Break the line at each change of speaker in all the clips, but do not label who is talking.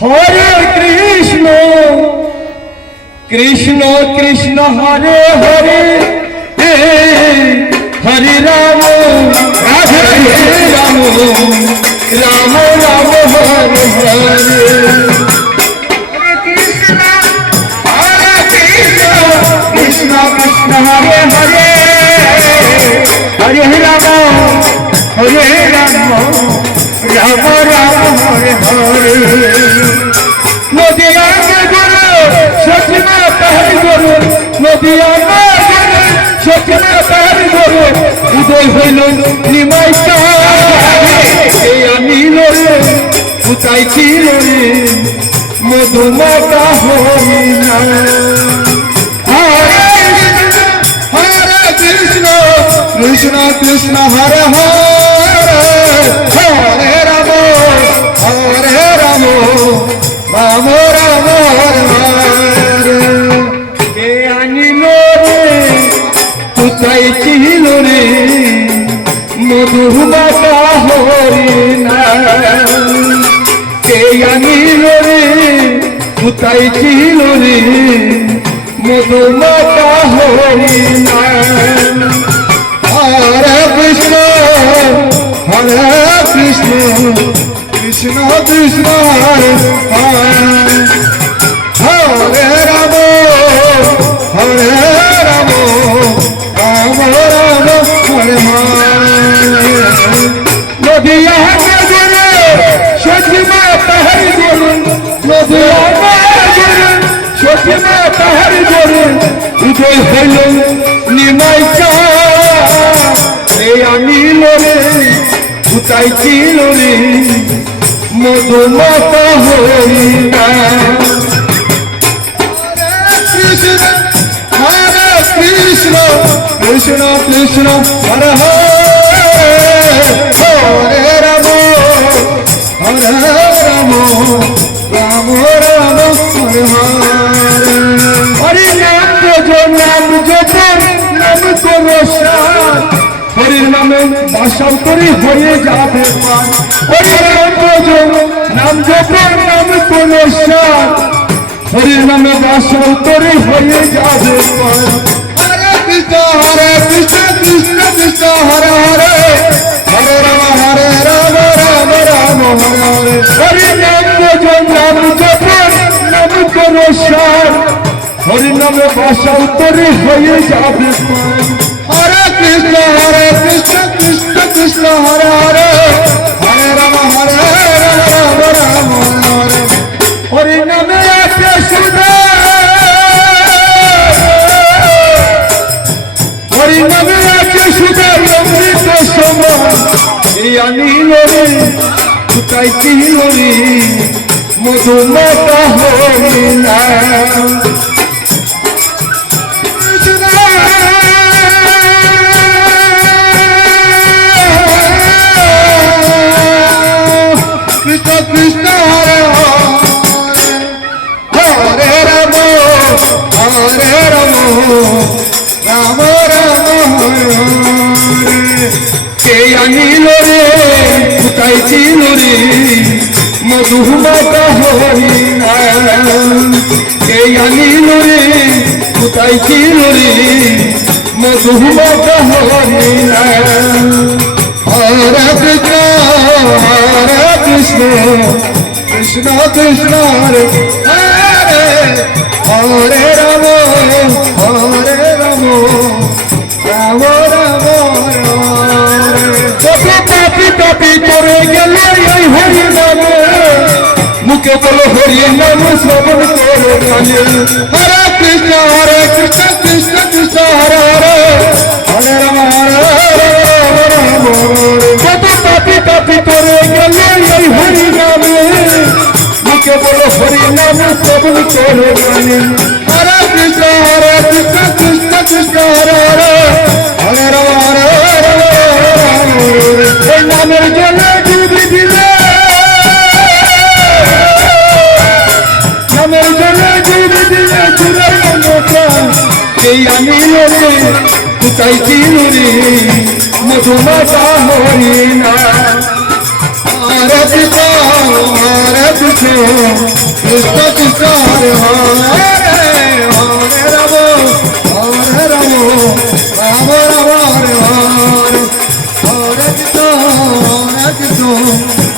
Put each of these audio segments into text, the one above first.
হরে কৃষ্ণ কৃষ্ণ কৃষ্ণ হরে হরে হরে রাম রাধে রাম রাম রাম হরে হরে
हरे हरे हरे राम हरे राम राम राम हरे हरे
সেখানে তার মরে উদয় মধুমতা
কৃষ্ণ কৃষ্ণ কৃষ্ণ হরে
মধুবাসা হরি না কে আনিল রে কোথায় ছিল রে মাতা হরি না
হরে কৃষ্ণ হরে কৃষ্ণ কৃষ্ণ কৃষ্ণ হরে
নদিয়া নজরে সখিমা পাহাড়ি গরুন নদিয়া নজরে সখিমা পাহাড়ি গরুন বিজয় হইল নিমাইকা রে আমি লরে কোথায় কি লরে মধুমতা হই
কৃষ্ণ কৃষ্ণ
হরির নামে বসন্তরি হয়ে যাবে নাম জপের নাম কোনো সার হরির নামে বসন্তরি হয়ে যাবে হরে
কৃষ্ণ হরে কৃষ্ণ কৃষ্ণ কৃষ্ণ হরে হরে হরে রাম হরে রাম রাম রাম হরে হরে
হরি নাম নাম জপের নাম কোনো সার হরি নামে বসন্তরি হয়ে যাবে
হরে কৃষ্ণ হরে কৃষ্ণ কৃষ্ণ কৃষ্ণ হরে হরে হরে রাম হরে রাম রাম রাম হরে
হরি নামে আছে সুধা হরি নামে আছে সুধা অমৃত সম আনিল রে তাই কি হরি মধুমতা হরি না ছিল রে কোথায় ছিল রে মধুমতা এই আনিল রে কোথায় ছিল রে মধুমতা হরিণা
হরে কৃষ্ণ কৃষ্ণ কৃষ্ণ কৃষ্ণ হরে হরে রাম হরে রাম রাম রাম রাম
ভিতরে গেলে ওই হরি নামে মুখে বলো হরি নাম শ্রবণ করো কানে
হরে কৃষ্ণ হরে কৃষ্ণ কৃষ্ণ কৃষ্ণ হরে হরে হরে রাম হরে রাম রাম
কত পাপি পাপি করে গেলে ওই হরি নামে মুখে বলো হরি নাম শ্রবণ করো কানে
হরে কৃষ্ণ হরে কৃষ্ণ কৃষ্ণ কৃষ্ণ হরে হরে হরে রাম হরে রাম
রাম নামের জলে ডুবি দিলে নামের জলে ডুবি দিলে চুরাই এই আমি ওরে কোথায় চিনি মধুমাতা হরি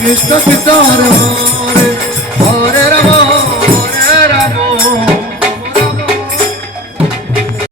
Está guitarra